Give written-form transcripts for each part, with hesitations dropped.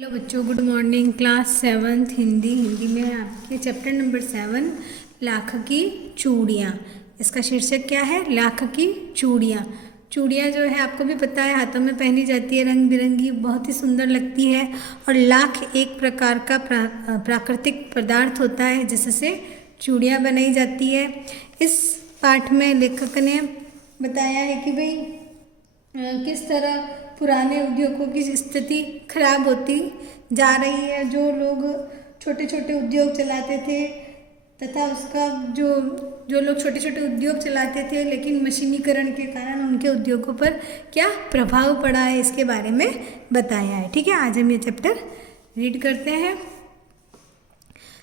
Hello बच्चों, good morning. Class 7th Hindi में आपके चैप्टर नंबर 7 लाख की चूड़ियाँ। इसका शीर्षक क्या है? लाख की चूड़ियाँ। चूड़ियाँ जो है आपको भी पता है हाथों में पहनी जाती है, रंग बिरंगी, बहुत ही सुंदर लगती है। और लाख एक प्रकार का प्राकृतिक पदार्थ होता है जिससे चूड़ियाँ बनाई जाती है। इस पाठ में लेखक ने बताया है कि भाई किस तरह पुराने उद्योगों की स्थिति खराब होती जा रही है। जो लोग छोटे छोटे उद्योग चलाते थे तथा उसका जो जो लोग छोटे छोटे उद्योग चलाते थे, लेकिन मशीनीकरण के कारण उनके उद्योगों पर क्या प्रभाव पड़ा है, इसके बारे में बताया है। ठीक है, आज हम ये चैप्टर रीड करते हैं।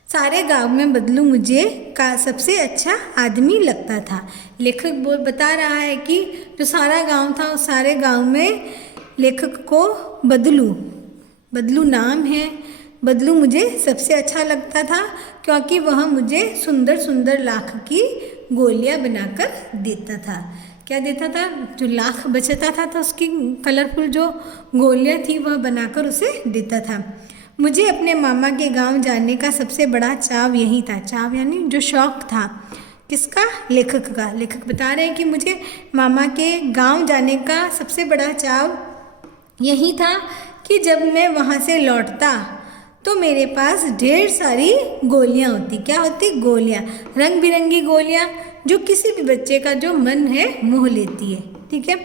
सारे गांव में बदलू मुझे का सबसे अच्छा आदमी लगता था। लेखक बता रहा है कि जो सारा गांव था उस सारे गांव में लेखक को बदलू नाम है। बदलू मुझे सबसे अच्छा लगता था क्योंकि वह मुझे सुंदर सुंदर लाख की गोलियां बनाकर देता था। क्या देता था? जो लाख बचता था तो उसकी कलरफुल जो गोलियां थी वह बनाकर उसे देता था। मुझे अपने मामा के गांव जाने का सबसे बड़ा चाव यही था। चाव यानी जो शौक था, किसका? लेखक का। लेखक बता रहे हैं कि मुझे मामा के गांव जाने का सबसे बड़ा चाव यही था कि जब मैं वहाँ से लौटता तो मेरे पास ढेर सारी गोलियाँ होती। क्या होती? गोलियाँ, रंग बिरंगी गोलियाँ, जो किसी भी बच्चे का जो मन है मोह लेती है। ठीक है,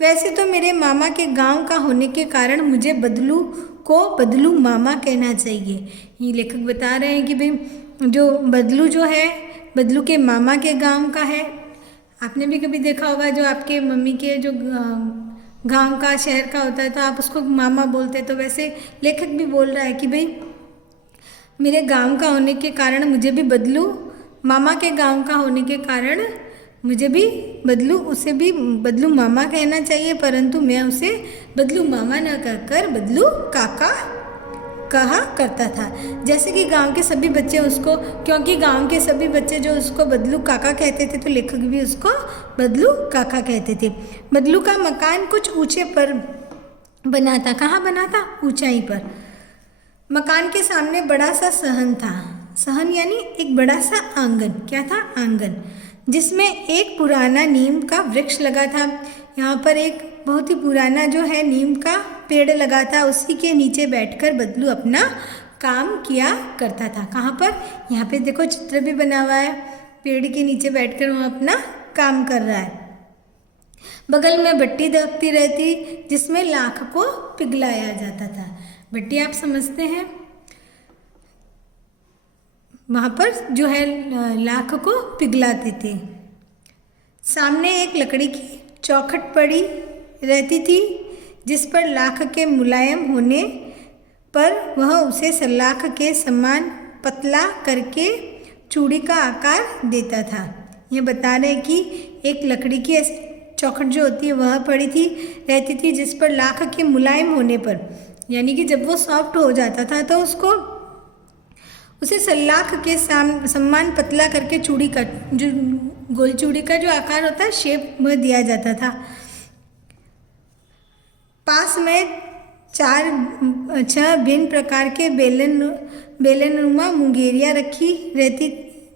वैसे तो मेरे मामा के गांव का होने के कारण मुझे बदलू को बदलू मामा कहना चाहिए। ये लेखक बता रहे हैं कि भाई जो बदलू जो है बदलू के मामा के गांव का है। आपने भी कभी देखा होगा जो आपके मम्मी के जो गांव का शहर का होता है तो आप उसको मामा बोलते हैं, तो वैसे लेखक भी बोल रहा है कि भाई मेरे गांव का होने के कारण मुझे भी बदलू, मामा के गांव का होने के कारण मुझे भी बदलू, उसे भी बदलू मामा कहना चाहिए, परंतु मैं उसे बदलू मामा न कहकर बदलू काका कहा करता था। जैसे कि गांव के सभी बच्चे उसको, क्योंकि गांव के सभी बच्चे जो उसको बदलू काका कहते थे तो लेखक भी उसको बदलू काका कहते थे। बदलू का मकान कुछ ऊंचे पर बना था। कहाँ बना था? ऊंचाई पर। मकान के सामने बड़ा सा सहन था। सहन यानी एक बड़ा सा आंगन। क्या था? आंगन, जिसमें एक पुराना नीम का वृक्ष लगा था। यहाँ पर एक बहुत ही पुराना जो है नीम का पेड़ लगा था। उसी के नीचे बैठकर बदलू अपना काम किया करता था। कहाँ पर? यहाँ पे देखो चित्र भी बना हुआ है। पेड़ के नीचे बैठकर वह अपना काम कर रहा है। बगल में भट्टी दबती रहती जिसमें लाख को पिघलाया जाता था। भट्टी आप समझते हैं, वहाँ पर जो है लाख को पिघलाते थे। सामने एक लकड़ी की चौखट पड़ी रहती थी जिस पर लाख के मुलायम होने पर वह उसे सलाख के समान पतला करके चूड़ी का आकार देता था। ये बता रहे कि एक लकड़ी की चौखट जो होती है वह पड़ी रहती थी जिस पर लाख के मुलायम होने पर, यानी कि जब वो सॉफ्ट हो जाता था तो उसे सलाख के समान पतला करके चूड़ी का जो गोल चूड़ी का जो आकार होता है शेप वह दिया जाता था। पास में 4-6 भिन्न प्रकार के बेलनुमा मुंगेरियाँ रखी रहती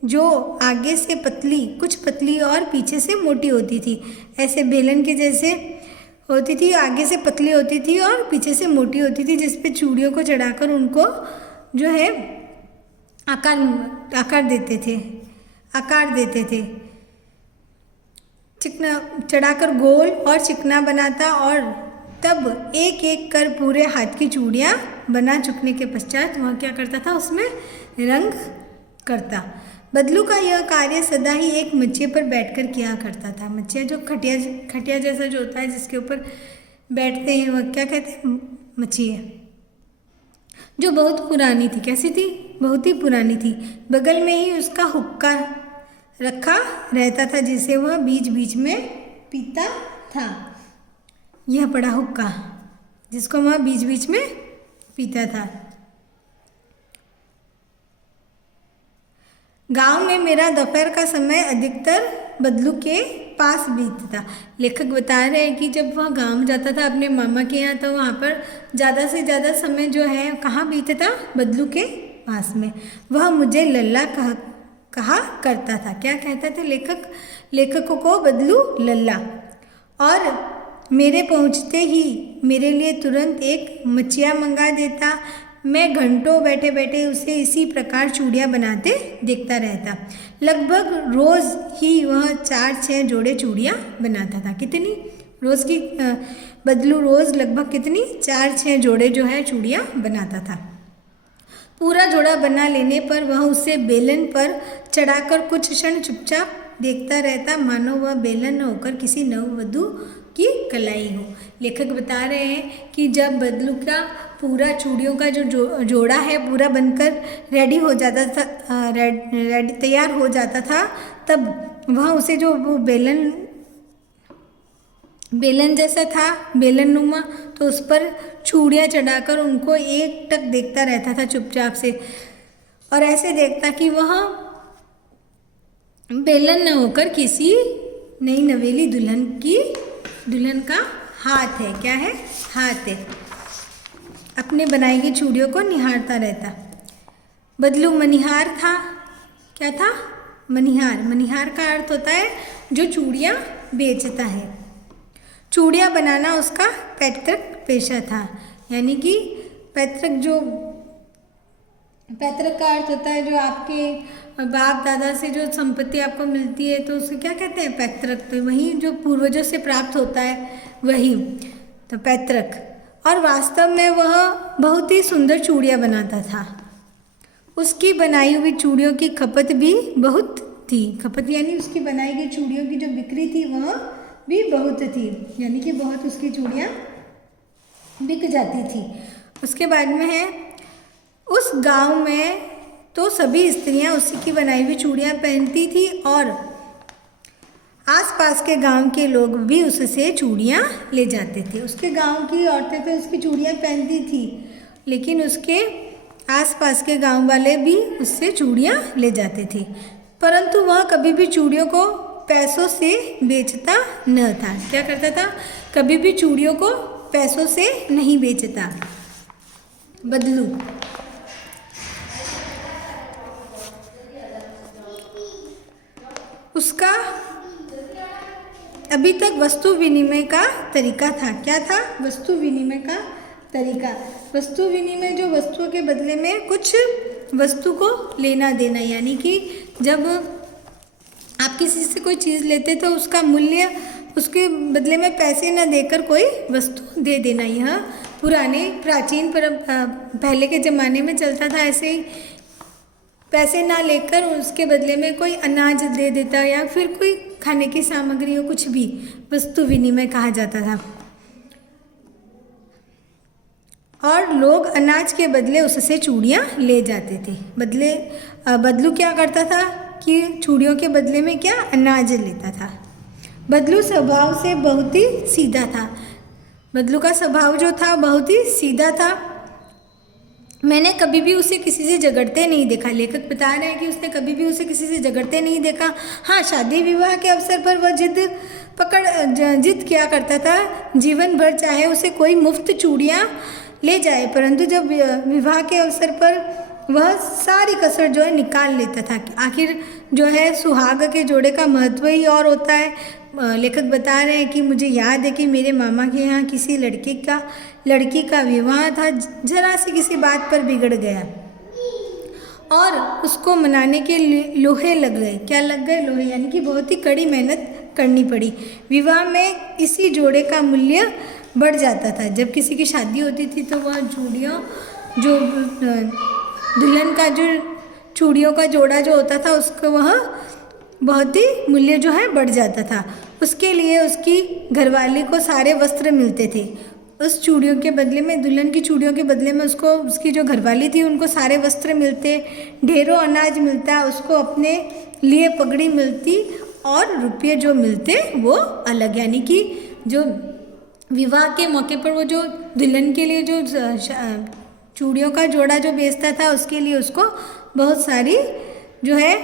जो आगे से पतली, कुछ पतली और पीछे से मोटी होती थी। ऐसे बेलन के जैसे होती थी, आगे से पतली होती थी और पीछे से मोटी होती थी, जिस पे चूड़ियों को चढ़ाकर उनको जो है आकार देते थे। चिकना चढ़ाकर गोल और चिकना बनाता और तब एक एक कर पूरे हाथ की चूड़ियाँ बना चुकने के पश्चात वह क्या करता था? उसमें रंग करता। बदलू का यह कार्य सदा ही एक मच्छे पर बैठकर किया करता था। मच्छिया जो खटिया जैसा जो होता है जिसके ऊपर बैठते हैं वह क्या कहते हैं? मच्छिया, जो बहुत पुरानी थी। कैसी थी? बहुत ही पुरानी थी। बगल में ही उसका हुक्का रखा रहता था जिसे वह बीच बीच में पीता था। यह बड़ा हुक्का जिसको वह बीच बीच में पीता था। गांव में मेरा दोपहर का समय अधिकतर बदलू के पास बीतता। लेखक बता रहे हैं कि जब वह गांव जाता था अपने मामा के यहाँ, तो वहाँ पर ज़्यादा से ज़्यादा समय जो है कहाँ बीतता, बदलू के पास में। वह मुझे लल्ला कहा करता था। क्या कहता था लेखक को बदलू लल्ला। और मेरे पहुँचते ही मेरे लिए तुरंत एक मचिया मंगा देता। मैं घंटों बैठे बैठे उसे इसी प्रकार चूड़ियाँ बनाते देखता रहता। लगभग रोज़ ही वह 4-6 जोड़े चूड़ियाँ बनाता था। कितनी रोज़ की बदलू रोज़ लगभग कितनी 4-6 जोड़े जो है चूड़ियाँ बनाता था। पूरा जोड़ा बना लेने पर वह उसे बेलन पर चढ़ाकर कुछ क्षण चुपचाप देखता रहता, मानो वह बेलन न होकर किसी नववधू की कलाई हो। लेखक बता रहे हैं कि जब बदलू का पूरा चूड़ियों का जो जोड़ा है पूरा बनकर रेडी हो जाता था, तैयार हो जाता था, तब वह उसे जो वो बेलन जैसा था, बेलन नुमा, तो उस पर चूड़ियाँ चढ़ाकर उनको एक टक देखता रहता था चुपचाप से। और ऐसे देखता कि वह बेलन न होकर किसी नई नवेली दुल्हन का हाथ है। क्या है? हाथ है। अपने बनाई गई चूड़ियों को निहारता रहता। बदलू मनिहार था। क्या था? मनिहार। मनिहार का अर्थ होता है जो चूड़ियाँ बेचता है। चूड़ियाँ बनाना उसका पैतृक पेशा था। यानी कि पैतृक का अर्थ होता है जो आपके बाप दादा से जो संपत्ति आपको मिलती है, तो उसे क्या कहते हैं? पैतृक। तो वही जो पूर्वजों से प्राप्त होता है वही तो पैतृक। और वास्तव में वह बहुत ही सुंदर चूड़ियाँ बनाता था। उसकी बनाई हुई चूड़ियों की खपत भी बहुत थी। खपत यानी उसकी बनाई गई चूड़ियों की जो बिक्री थी वह भी बहुत थी। यानी कि बहुत उसकी चूड़ियाँ बिक जाती थी। उसके बाद में है, उस गांव में तो सभी स्त्रियां उसी की बनाई हुई चूड़ियाँ पहनती थी और आसपास के गांव के लोग भी उससे चूड़ियाँ ले जाते थे। उसके गांव की औरतें तो उसकी चूड़ियाँ पहनती थी, लेकिन उसके आसपास के गांव वाले भी उससे चूड़ियाँ ले जाते थे। परंतु वह कभी भी चूड़ियों को पैसों से बेचता न था। क्या करता था? कभी भी चूड़ियों को पैसों से नहीं बेचता। बदलू उसका अभी तक वस्तु विनिमय का तरीका था। क्या था? वस्तु विनिमय का तरीका। वस्तु विनिमय जो वस्तुओं के बदले में कुछ वस्तु को लेना देना, यानी कि जब आप किसी से कोई चीज़ लेते तो उसका मूल्य उसके बदले में पैसे न देकर कोई वस्तु दे देना, यह पुराने प्राचीन पहले के ज़माने में चलता था। ऐसे ही पैसे ना लेकर उसके बदले में कोई अनाज दे देता या फिर कोई खाने की सामग्री हो, कुछ भी वस्तु विनिमय कहा जाता था। और लोग अनाज के बदले उससे चूड़ियाँ ले जाते थे। बदलू क्या करता था कि चूड़ियों के बदले में क्या? अनाज लेता था। बदलू स्वभाव से बहुत ही सीधा था। बदलू का स्वभाव जो था बहुत ही सीधा था। मैंने कभी भी उसे किसी से झगड़ते नहीं देखा। लेखक बता रहे हैं कि उसने कभी भी उसे किसी से झगड़ते नहीं देखा। हाँ, शादी विवाह के अवसर पर वह जिद किया करता था, जीवन भर चाहे उसे कोई मुफ्त चूड़ियाँ ले जाए, परंतु जब विवाह के अवसर पर वह सारी कसर जो है निकाल लेता था। आखिर जो है सुहाग के जोड़े का महत्व ही और होता है। लेखक बता रहे हैं कि मुझे याद है कि मेरे मामा के यहाँ किसी लड़की का विवाह था। जरा सी किसी बात पर बिगड़ गया और उसको मनाने के लोहे लग गए। क्या लग गए? लोहे। यानी कि बहुत ही कड़ी मेहनत करनी पड़ी। विवाह में इसी जोड़े का मूल्य बढ़ जाता था। जब किसी की शादी होती थी तो वह चूड़ियों जो दुल्हन का जो चूड़ियों का जोड़ा जो होता था उसको वह बहुत ही मूल्य जो है बढ़ जाता था। उसके लिए उसकी घरवाली को सारे वस्त्र मिलते थे। उस चूड़ियों के बदले में, दुल्हन की चूड़ियों के बदले में उसको उसकी जो घरवाली थी उनको सारे वस्त्र मिलते, ढेरों अनाज मिलता, उसको अपने लिए पगड़ी मिलती और रुपये जो मिलते वो अलग। यानी कि जो विवाह के मौके पर वो जो दुल्हन के लिए जो चूड़ियों का जोड़ा जो बेचता था उसके लिए उसको बहुत सारी जो है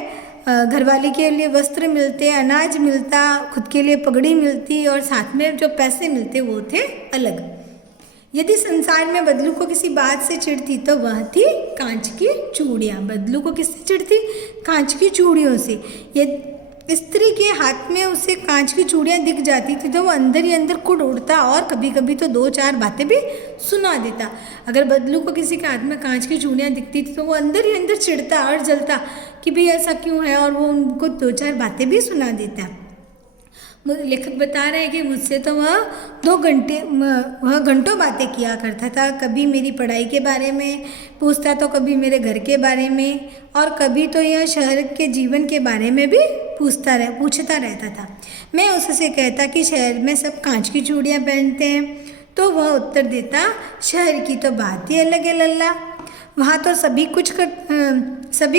घरवाली के लिए वस्त्र मिलते, अनाज मिलता, खुद के लिए पगड़ी मिलती और साथ में जो पैसे मिलते वो थे अलग। यदि संसार में बदलू को किसी बात से चिढ़ थी तो वह थी कांच की चूड़ियाँ। बदलू को किससे चिढ़ थी? कांच की चूड़ियों से। ये स्त्री के हाथ में उसे कांच की चूड़ियाँ दिख जाती थी तो वो अंदर ही अंदर कुड़ उड़ता और कभी कभी तो 2-4 बातें भी सुना देता। अगर बदलू को किसी के हाथ में कांच की चूड़ियाँ दिखती थी तो वो अंदर ही अंदर चिढ़ता और जलता कि भाई ऐसा क्यों है, और वो उनको 2-4 बातें भी सुना देता। लेखक बता रहे हैं कि मुझसे तो वह घंटों बातें किया करता था। कभी मेरी पढ़ाई के बारे में पूछता तो कभी मेरे घर के बारे में, और कभी तो यह शहर के जीवन के बारे में भी पूछता रहता था। मैं उससे कहता कि शहर में सब कांच की चूड़ियाँ पहनते हैं, तो वह उत्तर देता, शहर की तो बात ही अलग है लल्ला, वहाँ तो सभी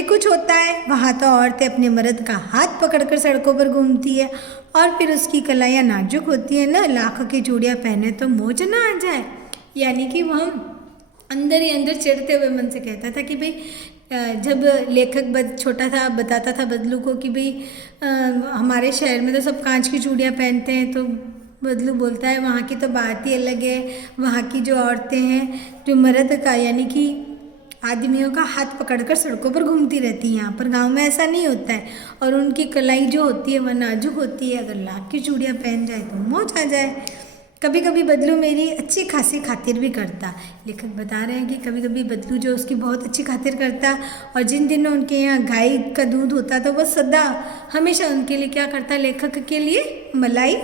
कुछ होता है। वहाँ तो औरतें अपने मर्द का हाथ पकड़कर सड़कों पर घूमती है, और फिर उसकी कलाइयाँ नाजुक होती है ना, लाख की चूड़ियाँ पहने तो मौज ना आ जाए। यानी कि वह अंदर ही अंदर चिढ़ते हुए मन से कहता था कि भाई जब लेखक छोटा था बताता था बदलू को कि भाई हमारे शहर में तो सब कांच की चूड़ियाँ पहनते हैं, तो बदलू बोलता है वहाँ की तो बात ही अलग है। वहाँ की जो औरतें हैं, जो मर्द का यानी कि आदमियों का हाथ पकड़कर सड़कों पर घूमती रहती है, यहाँ पर गांव में ऐसा नहीं होता है। और उनकी कलाई जो होती है वह नाजुक होती है, अगर लाख की चूड़ियाँ पहन जाए तो मौज आ जाए। कभी कभी बदलू मेरी अच्छी खासी खातिर भी करता। लेखक बता रहे हैं कि कभी कभी बदलू जो उसकी बहुत अच्छी खातिर करता, और जिन दिनों उनके यहाँ गाय का दूध होता तो वह सदा हमेशा उनके लिए क्या करता, लेखक के लिए मलाई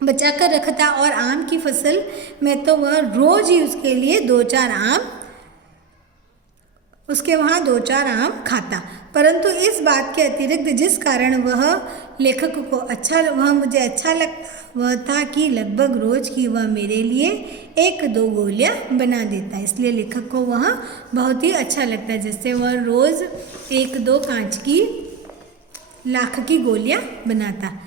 बचा कर रखता, और आम की फसल में तो वह रोज ही उसके लिए 2-4 आम उसके वहाँ 2-4 आम खाता। परंतु इस बात के अतिरिक्त जिस कारण वह लेखक को मुझे अच्छा लगता वह था कि लगभग रोज की वह मेरे लिए 1-2 गोलियाँ बना देता। इसलिए लेखक को वह बहुत ही अच्छा लगता है, जैसे वह रोज़ 1-2 कांच की लाख की गोलियाँ बनाता।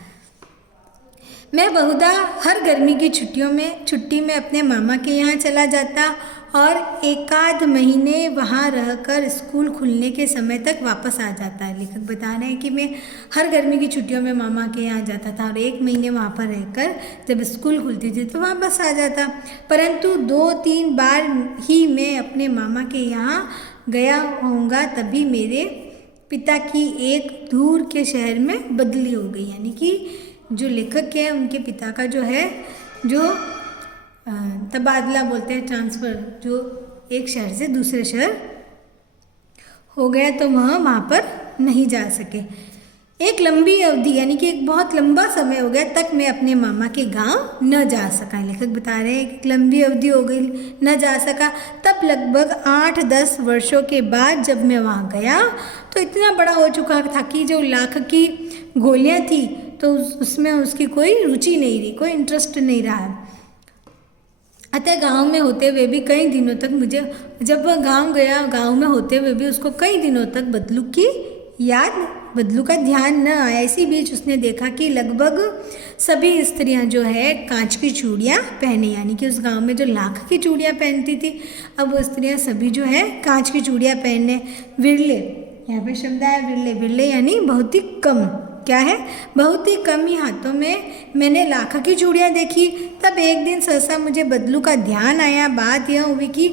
मैं बहुधा हर गर्मी की छुट्टी में अपने मामा के यहाँ चला जाता और 1-आध महीने वहाँ रहकर स्कूल खुलने के समय तक वापस आ जाता है। लेखक बता रहे हैं कि मैं हर गर्मी की छुट्टियों में मामा के यहाँ जाता था और 1 महीने वहाँ पर रहकर जब स्कूल खुलती थी तो वापस आ जाता। परंतु 2-3 बार ही मैं अपने मामा के यहाँ गया होऊंगा, तभी मेरे पिता की एक दूर के शहर में बदली हो गई। यानी कि जो लेखक है उनके पिता का जो है तबादला बोलते हैं, ट्रांसफ़र, जो एक शहर से दूसरे शहर हो गया तो वह वहाँ पर नहीं जा सके। एक लंबी अवधि यानी कि एक बहुत लंबा समय हो गया तक मैं अपने मामा के गांव न जा सका। लेखक बता रहे हैं कि लंबी अवधि हो गई न जा सका। तब लगभग 8-10 वर्षों के बाद जब मैं वहाँ गया तो इतना बड़ा हो चुका था कि जो लाख की गोलियाँ थी तो उसमें उसकी कोई रुचि नहीं रही, कोई इंटरेस्ट नहीं रहा। अतः गांव में होते हुए भी कई दिनों तक जब वह गांव गया, गांव में होते हुए भी उसको कई दिनों तक बदलू का ध्यान न आया। इसी बीच उसने देखा कि लगभग सभी स्त्रियां जो है कांच की चूड़ियां पहने, यानी कि उस गांव में जो लाख की चूड़ियां पहनती थी अब वो स्त्रियां सभी जो है कांच की चूड़ियां पहनने। विरले, यहाँ पे शब्द आया विरले, विरले यानी बहुत ही कम, क्या है, बहुत ही कम ही हाथों में मैंने लाख की चूड़ियाँ देखी। तब एक दिन सहसा मुझे बदलू का ध्यान आया। बात यह हुई कि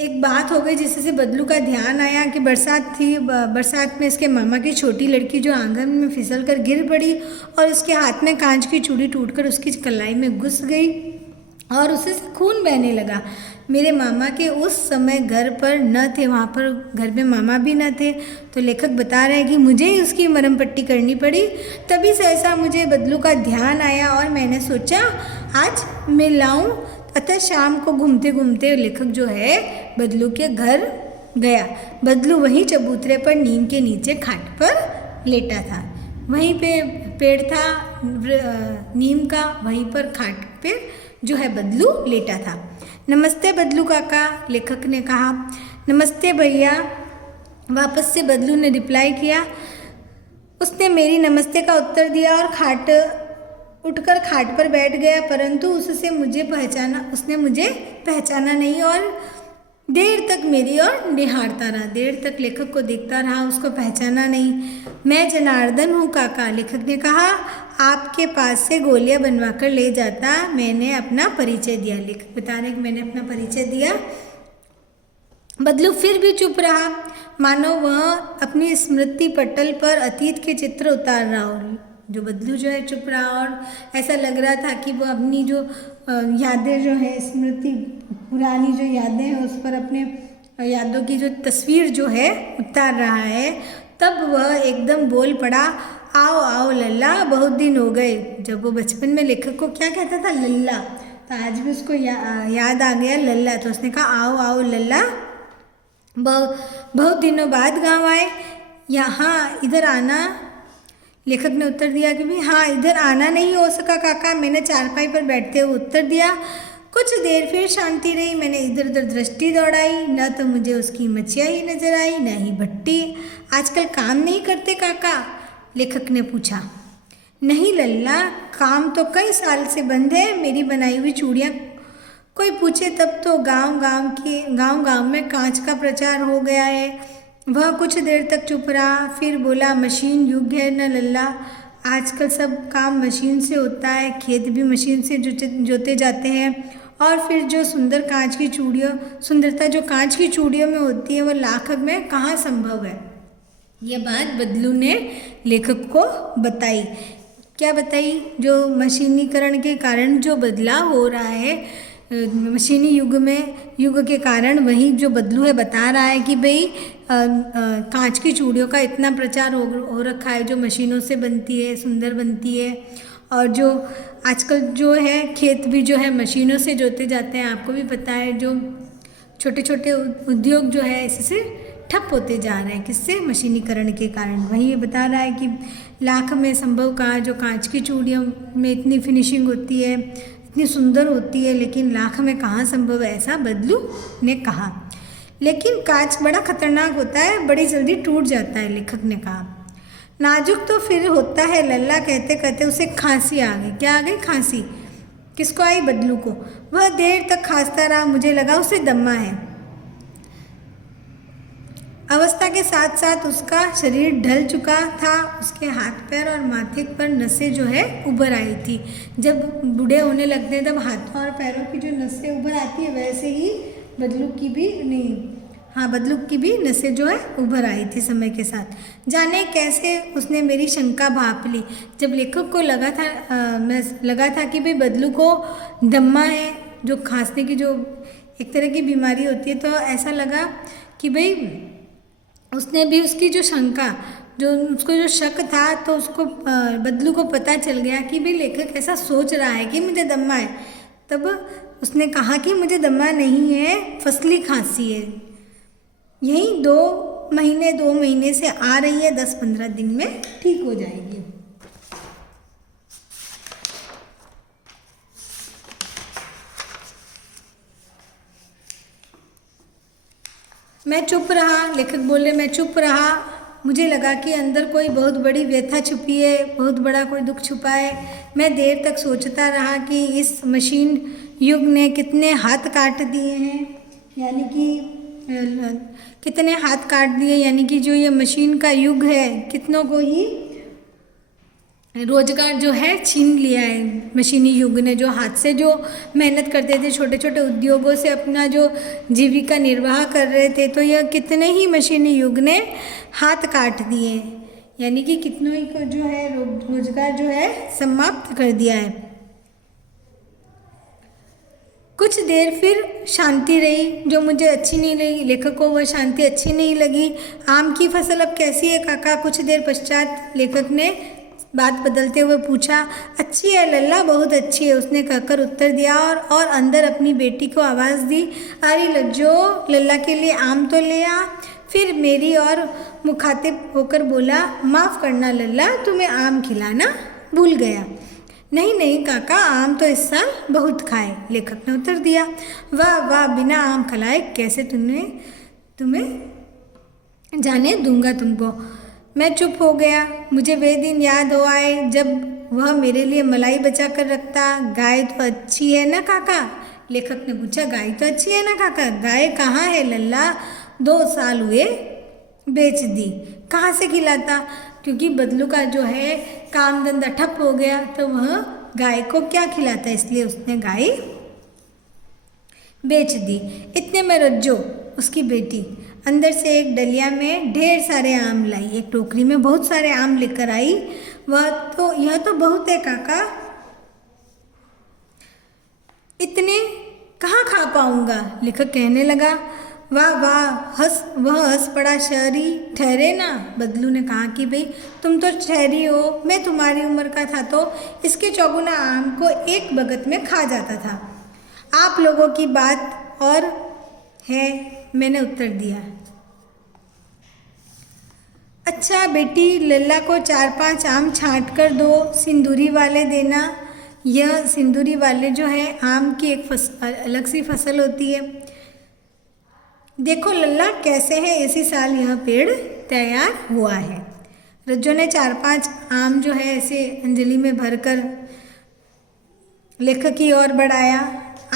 एक बात हो गई जिससे बदलू का ध्यान आया कि बरसात थी, बरसात में इसके मामा की छोटी लड़की जो आंगन में फिसल कर गिर पड़ी और उसके हाथ में कांच की चूड़ी टूटकर उसकी कलाई में घुस गई और उसे से खून बहने लगा। मेरे मामा के उस समय घर पर न थे, वहाँ पर घर में मामा भी न थे। तो लेखक बता रहे हैं कि मुझे ही उसकी मरहम पट्टी करनी पड़ी। तभी से ऐसा मुझे बदलू का ध्यान आया और मैंने सोचा आज मैं लाऊं। अतः शाम को घूमते घूमते लेखक जो है बदलू के घर गया। बदलू वहीं चबूतरे पर नीम के नीचे खाट पर लेटा था। वहीं पे पेड़ था नीम का, वहीं पर खाट पे जो है बदलू लेटा था। नमस्ते बदलू काका, लेखक ने कहा। नमस्ते भैया, वापस से बदलू ने रिप्लाई किया। उसने मेरी नमस्ते का उत्तर दिया और उठकर खाट पर बैठ गया, परंतु उसने मुझे पहचाना नहीं और देर तक मेरी ओर निहारता रहा, देर तक लेखक को देखता रहा, उसको पहचाना नहीं। मैं जनार्दन हूँ काका, लेखक ने कहा। आपके पास से गोलियां बनवा कर ले जाता। मैंने अपना परिचय दिया। लेखक बता रहे कि मैंने अपना परिचय दिया। बदलू फिर भी चुप रहा, मानो वह अपनी स्मृति पटल पर अतीत के चित्र उतार रहा हो। जो बदलू जो है चुप रहा और ऐसा लग रहा था कि वो अपनी जो यादें जो है, स्मृति पुरानी जो यादें हैं उस पर अपने यादों की जो तस्वीर जो है उतार रहा है। तब वह एकदम बोल पड़ा, आओ आओ लल्ला, बहुत दिन हो गए। जब वो बचपन में लेखक को क्या कहता था, लल्ला, तो आज भी उसको याद आ गया लल्ला। तो उसने कहा, आओ आओ लल्ला, बहुत दिनों बाद गांव आए, यहाँ इधर आना। लेखक ने उत्तर दिया कि भी हाँ, इधर आना नहीं हो सका काका, मैंने चारपाई पर बैठते हुए उत्तर दिया। कुछ देर फिर शांति रही। मैंने इधर उधर दृष्टि दौड़ाई, न तो मुझे उसकी मचिया ही नजर आई, न ही भट्टी। आजकल काम नहीं करते काका, लेखक ने पूछा। नहीं लल्ला, काम तो कई साल से बंद है। मेरी बनाई हुई चूड़ियाँ कोई पूछे तब तो गांव में कांच का प्रचार हो गया है। वह कुछ देर तक चुप रहा, फिर बोला, मशीन युग है न लल्ला, आजकल सब काम मशीन से होता है, खेत भी मशीन से जोते जाते हैं। और फिर जो सुंदरता जो कांच की चूड़ियों में होती है, वह लाख में कहाँ संभव है। यह बात बदलू ने लेखक को बताई। क्या बताई? जो मशीनीकरण के कारण जो बदलाव हो रहा है, मशीनी युग के कारण, वही जो बदलू है बता रहा है कि भाई कांच की चूड़ियों का इतना प्रचार हो रखा है, जो मशीनों से बनती है, सुंदर बनती है। और जो आजकल जो है खेत भी जो है मशीनों से जोते जाते हैं। आपको भी पता है, जो छोटे छोटे उद्योग जो है इससे ठप होते जा रहे हैं। किससे? मशीनीकरण के कारण। वही ये बता रहा है कि लाख में संभव कहाँ, जो कांच की चूड़ियों में इतनी फिनिशिंग होती है, इतनी सुंदर होती है, लेकिन लाख में कहाँ संभव है, ऐसा बदलू ने कहा। लेकिन कांच बड़ा खतरनाक होता है, बड़ी जल्दी टूट जाता है, लेखक ने कहा। नाजुक तो फिर होता है लल्ला, कहते कहते उसे खांसी आ गई। क्या आ गई? खांसी। किसको आई? बदलू को। वह देर तक खांसता रहा, मुझे लगा उसे दम्मा है। अवस्था के साथ साथ उसका शरीर ढल चुका था, उसके हाथ पैर और माथे पर नसें जो है उभर आई थी। जब बूढ़े होने लगते हैं तब हाथों और पैरों की जो नसें उभर आती है, वैसे ही बदलू की भी नसें जो है उभर आई थी समय के साथ। जाने कैसे उसने मेरी शंका भांप ली। जब लेखक को लगा था कि भाई बदलू को दम्मा है, जो खांसने की जो एक तरह की बीमारी होती है, तो ऐसा लगा कि भाई उसने भी उसकी जो शंका, जो उसको जो शक था, तो उसको बदलू को पता चल गया कि भाई लेखक ऐसा सोच रहा है कि मुझे दम्मा है। तब उसने कहा कि मुझे दम्मा नहीं है, फसली खांसी है, यही 2 महीने से आ रही है, 10-15 दिन में ठीक हो जाएगी। मैं चुप रहा। लेखक बोले, मैं चुप रहा। मुझे लगा कि अंदर कोई बहुत बड़ी व्यथा छुपी है, बहुत बड़ा कोई दुख छुपा है। मैं देर तक सोचता रहा कि इस मशीन युग ने कितने हाथ काट दिए हैं, यानी कि जो ये मशीन का युग है, कितनों को ही रोजगार जो है छीन लिया है। मशीनी युग ने जो हाथ से जो मेहनत करते थे, छोटे छोटे उद्योगों से अपना जो जीविका निर्वाह कर रहे थे, तो यह कितने ही मशीनी युग ने हाथ काट दिए, यानी कि कितनों ही को जो है रोजगार जो है समाप्त कर दिया है। कुछ देर फिर शांति रही, जो मुझे अच्छी नहीं लगी। लेखक को वह शांति अच्छी नहीं लगी। आम की फसल अब कैसी है काका? कुछ देर पश्चात लेखक ने बात बदलते हुए पूछा। अच्छी है लल्ला, बहुत अच्छी है, उसने कहकर उत्तर दिया और अंदर अपनी बेटी को आवाज़ दी, अरे लज्जो, लल्ला के लिए आम तो ले आ। फिर मेरी ओर मुखातिब होकर बोला, माफ़ करना लल्ला, तुम्हें आम खिलाना भूल गया। नहीं नहीं काका, आम तो इस साल बहुत खाए, लेखक ने उत्तर दिया। वाह वाह, बिना आम खिलाए कैसे तुम्हें जाने दूंगा तुमको। मैं चुप हो गया। मुझे वे दिन याद हो आए जब वह मेरे लिए मलाई बचा कर रखता। गाय तो अच्छी है ना काका? लेखक ने पूछा, गाय तो अच्छी है ना काका, गाय कहाँ है लल्ला, 2 साल हुए बेच दी। कहाँ से खिलाता, क्योंकि बदलू का जो है काम धंधा ठप हो गया, तो वह गाय को क्या खिलाता, इसलिए उसने गाय बेच दी। इतने में रज्जो, उसकी बेटी, अंदर से एक डलिया में ढेर सारे आम लाई, एक टोकरी में बहुत सारे आम लेकर आई। यह तो बहुत है काका, इतने कहाँ खा पाऊंगा। लेखक कहने लगा, वाह वाह, वह हंस पड़ा। शहरी ठहरे ना। बदलू ने कहा कि भाई तुम तो शहरी हो, मैं तुम्हारी उम्र का था तो इसके चौगुना आम को एक बगत में खा जाता था। आप लोगों की बात और है, मैंने उत्तर दिया। अच्छा बेटी, लल्ला को 4-5 आम छांट कर दो, सिंदूरी वाले देना। यह सिंदूरी वाले जो है आम की एक अलग सी फसल होती है। देखो लल्ला कैसे है, इसी साल यह पेड़ तैयार हुआ है। रज्जो ने 4-5 आम जो है ऐसे अंजलि में भरकर लेखक की ओर बढ़ाया।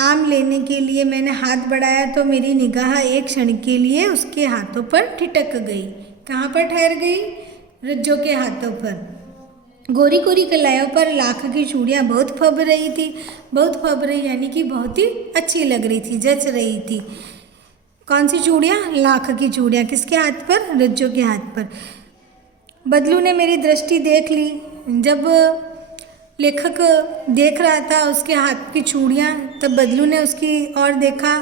आम लेने के लिए मैंने हाथ बढ़ाया तो मेरी निगाह एक क्षण के लिए उसके हाथों पर ठिठक गई। कहाँ पर ठहर गई? रज्जो के हाथों पर। गोरी गोरी कलाइयों पर लाख की चूड़ियाँ बहुत फब रही थी। बहुत फब रही यानी कि बहुत ही अच्छी लग रही थी, जच रही थी। कौन सी चूड़ियाँ? लाख की चूड़ियाँ। किसके हाथ पर? रज्जो के हाथ पर। बदलू ने मेरी दृष्टि देख ली। जब लेखक देख रहा था उसके हाथ की चूड़ियाँ, तब बदलू ने उसकी ओर देखा,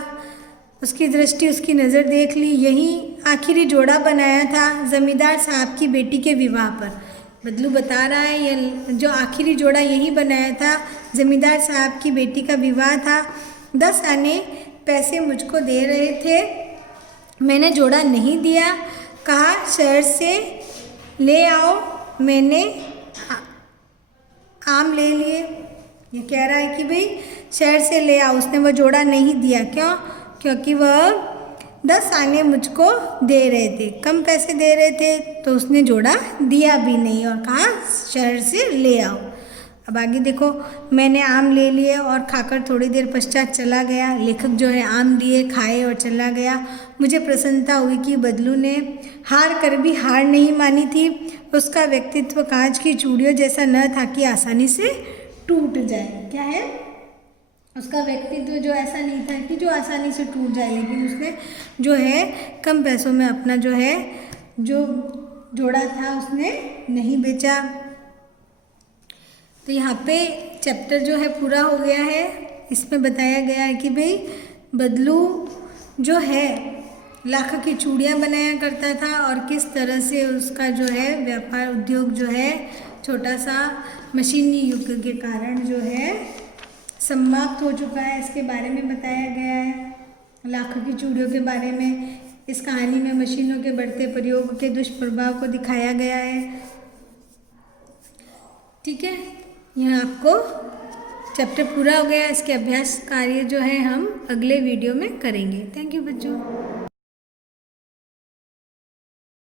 उसकी दृष्टि, उसकी नज़र देख ली। यही आखिरी जोड़ा बनाया था जमींदार साहब की बेटी के विवाह पर। बदलू बता रहा है ये जो आखिरी जोड़ा यही बनाया था, जमींदार साहब की बेटी का विवाह था। 10 आने पैसे मुझको दे रहे थे, मैंने जोड़ा नहीं दिया। कहा शहर से ले आओ, मैंने आम ले लिए। ये कह रहा है कि भाई शहर से ले आओ, उसने वो जोड़ा नहीं दिया। क्यों? क्योंकि वह 10 आने मुझको दे रहे थे, कम पैसे दे रहे थे, तो उसने जोड़ा दिया भी नहीं और कहा शहर से ले आओ। अब आगे देखो, मैंने आम ले लिए और खाकर थोड़ी देर पश्चात चला गया। लेखक जो है आम लिए, खाए और चला गया। मुझे प्रसन्नता हुई कि बदलू ने हार कर भी हार नहीं मानी थी। उसका व्यक्तित्व कांच की चूड़ियों जैसा न था कि आसानी से टूट जाए। क्या है? उसका व्यक्तित्व जो ऐसा नहीं था कि जो आसानी से टूट जाए, लेकिन उसने जो है कम पैसों में अपना जो है जो जोड़ा था उसने नहीं बेचा। तो यहाँ पे चैप्टर जो है पूरा हो गया है। इसमें बताया गया है कि भाई बदलू जो है लाख की चूड़ियाँ बनाया करता था और किस तरह से उसका जो है व्यापार उद्योग जो है छोटा सा मशीनी युग के कारण जो है समाप्त हो चुका है, इसके बारे में बताया गया है। लाख की चूड़ियों के बारे में इस कहानी में मशीनों के बढ़ते प्रयोग के दुष्प्रभाव को दिखाया गया है। ठीक है, यहाँ आपको चैप्टर पूरा हो गया। इसके अभ्यास कार्य जो है हम अगले वीडियो में करेंगे। थैंक यू बच्चों।